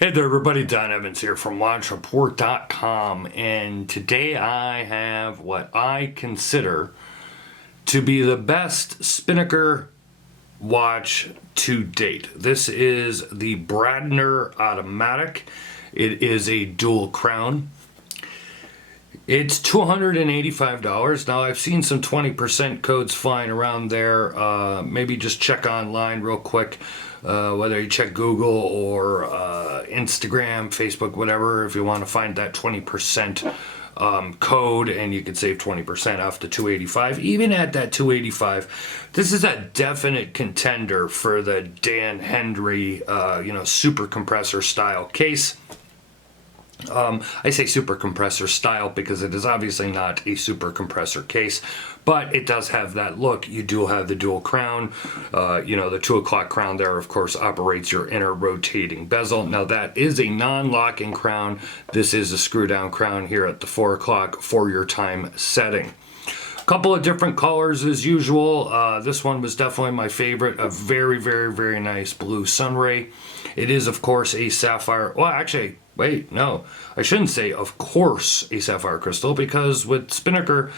Hey there, everybody. Don Evans here from LaunchReport.com, and today I have what I consider to be the best Spinnaker watch to date. This is the Bradner Automatic. It is a dual crown. It's $285. Now, I've seen some 20% codes flying around there. Maybe just check online real quick, whether you check Google or Instagram, Facebook, whatever, if you want to find that 20% code, and you can save 20% off the 285. Even at that 285, this is a definite contender for the Dan Hendry, super compressor style case. I say super compressor style because it is obviously not a super compressor case, but it does have that look. You do have the dual crown. The 2 o'clock crown there, of course, operates your inner rotating bezel. Now, that is a non-locking crown. This is a screw-down crown here at the 4 o'clock for your time setting. Couple of different colors as usual. This one was definitely my favorite. A very, very, very nice blue sunray. It is, of course, a sapphire. Well, actually, wait, no. I shouldn't say, of course, a sapphire crystal, because with Spinnaker,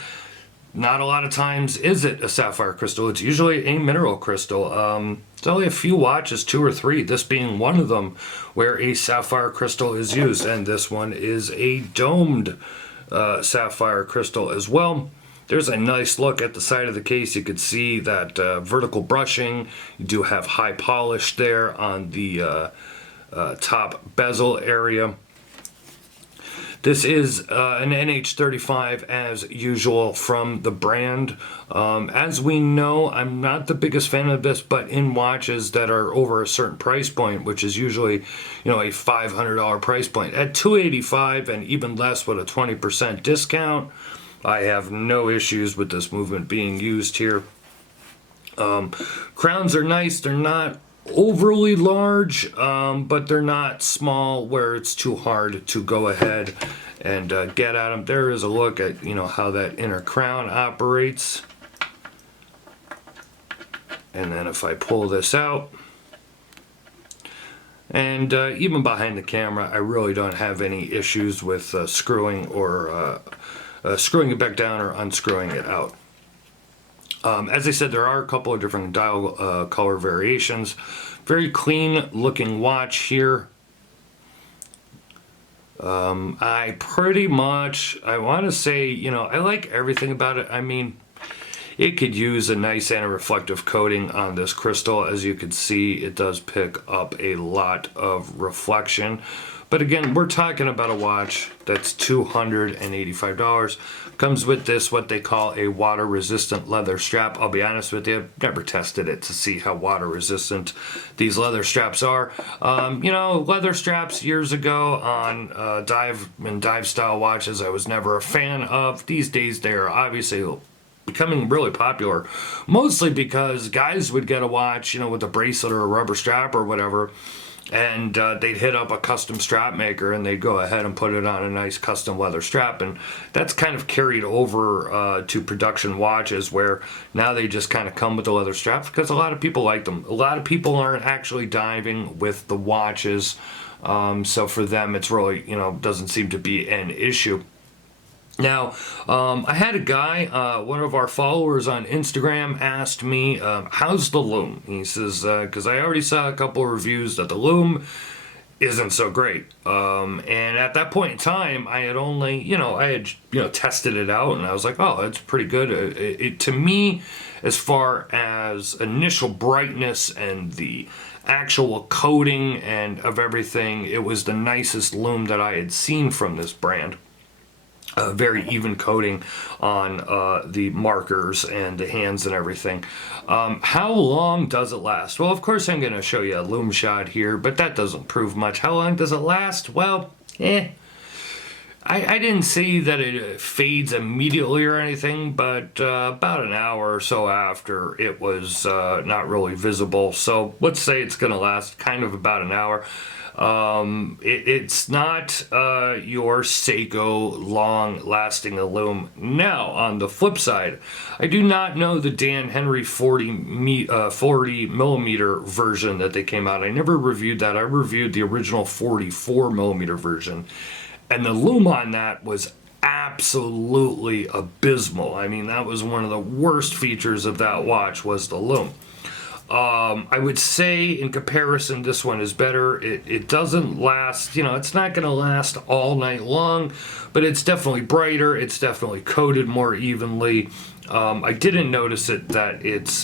not a lot of times is it a sapphire crystal. It's usually a mineral crystal. There's only a few watches, 2 or 3, this being one of them, where a sapphire crystal is used. And this one is a domed sapphire crystal as well. There's a nice look at the side of the case. You could see that vertical brushing. You do have high polish there on the top bezel area. This is an NH35 as usual from the brand. As we know, I'm not the biggest fan of this, but in watches that are over a certain price point, which is usually, a $500 price point, at $285 and even less with a 20% discount, I have no issues with this movement being used here. Crowns are nice. They're not overly large, but they're not small where it's too hard to go ahead and get at them. There is a look at, how that inner crown operates. And then if I pull this out, and even behind the camera, I really don't have any issues with screwing it back down or unscrewing it out. As I said, there are a couple of different dial color variations. Very clean looking watch here. I want to say, I like everything about it. I mean, it could use a nice anti-reflective coating on this crystal. As you can see, it does pick up a lot of reflection. But again, we're talking about a watch that's $285. Comes with this, what they call a water-resistant leather strap. I'll be honest with you, I've never tested it to see how water-resistant these leather straps are. Leather straps years ago on dive style watches, I was never a fan of. These days, they're obviously becoming really popular, mostly because guys would get a watch, with a bracelet or a rubber strap or whatever, and they'd hit up a custom strap maker and they'd go ahead and put it on a nice custom leather strap. And that's kind of carried over to production watches, where now they just kind of come with the leather straps because a lot of people like them. A lot of people aren't actually diving with the watches, so for them it's really, doesn't seem to be an issue. Now, I had a guy, one of our followers on Instagram, asked me, how's the loom? He says, because I already saw a couple of reviews that the loom isn't so great. And at that point in time, I had only, tested it out, and I was like, oh, it's pretty good. To me, as far as initial brightness and the actual coating and of everything, it was the nicest loom that I had seen from this brand. Very even coating on the markers and the hands and everything. How long does it last? Well, of course I'm going to show you a loom shot here, but that doesn't prove much. How long does it last? Well, I didn't see that it fades immediately or anything, but about an hour or so after, it was not really visible. So let's say it's going to last kind of about an hour. It's not your Seiko long-lasting aluminum. Now, on the flip side, I do not know the Dan Henry 40 millimeter version that they came out. I never reviewed that. I reviewed the original 44 millimeter version, and the lume on that was absolutely abysmal. I mean, that was one of the worst features of that watch, was the lume. I would say in comparison, this one is better. It doesn't last, it's not going to last all night long, but it's definitely brighter. It's definitely coated more evenly. I didn't notice that it's,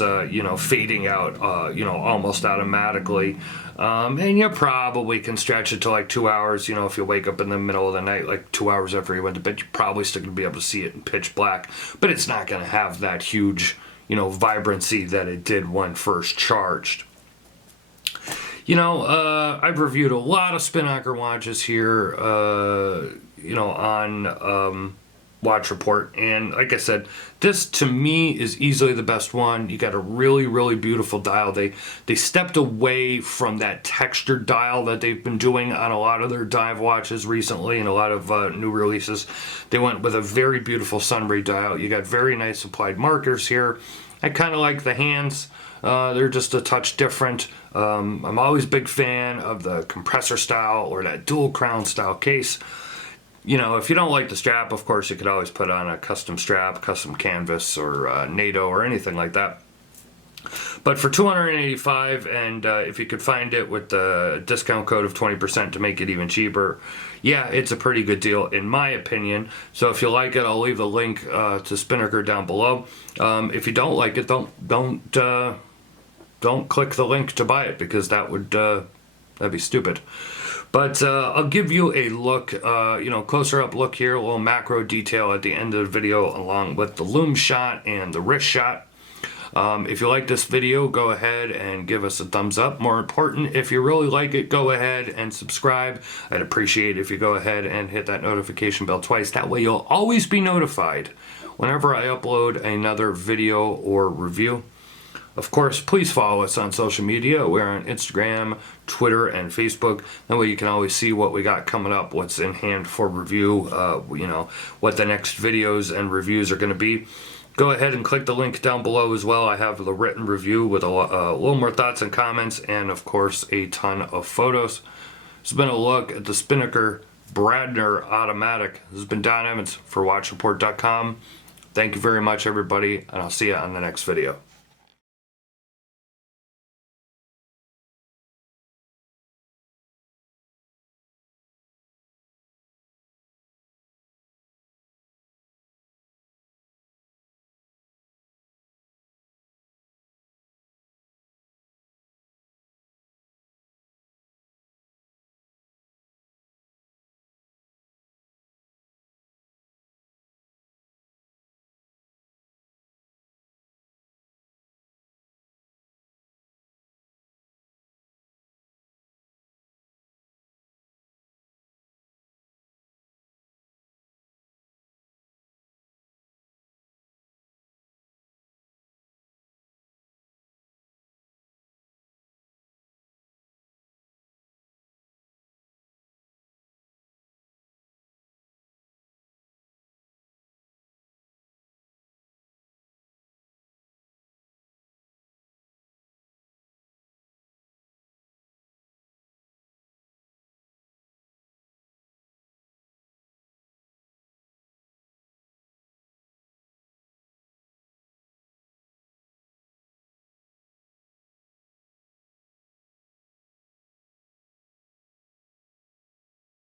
fading out, almost automatically. And you probably can stretch it to like 2 hours. If you wake up in the middle of the night, like 2 hours after you went to bed, you're probably still going to be able to see it in pitch black, but it's not going to have that huge vibrancy that it did when first charged. I've reviewed a lot of Spinnaker watches here, on Watch Report, and like I said, this to me is easily the best one. You got a really, really beautiful dial. They stepped away from that textured dial that they've been doing on a lot of their dive watches recently, and a lot of new releases. They went with a very beautiful sunray dial. You got very nice applied markers here. I kind of like the hands. They're just a touch different. I'm always a big fan of the compressor style or that dual crown style case. If you don't like the strap, of course, you could always put on a custom strap, custom canvas, or NATO, or anything like that. But for $285, and if you could find it with the discount code of 20% to make it even cheaper, yeah, it's a pretty good deal in my opinion. So if you like it, I'll leave the link to Spinnaker down below. If you don't like it, don't click the link to buy it, because that'd be stupid. But I'll give you a look, closer up look here, a little macro detail at the end of the video, along with the lume shot and the wrist shot. If you like this video, go ahead and give us a thumbs up. More important, if you really like it, go ahead and subscribe. I'd appreciate it if you go ahead and hit that notification bell twice. That way you'll always be notified whenever I upload another video or review. Of course, please follow us on social media. We're on Instagram, Twitter, and Facebook. That way you can always see what we got coming up, what's in hand for review, what the next videos and reviews are going to be. Go ahead and click the link down below as well. I have the written review with a little more thoughts and comments, and of course a ton of photos. This has been a look at the Spinnaker Bradner Automatic. This has been Don Evans for WatchReport.com. Thank you very much, everybody, and I'll see you on the next video.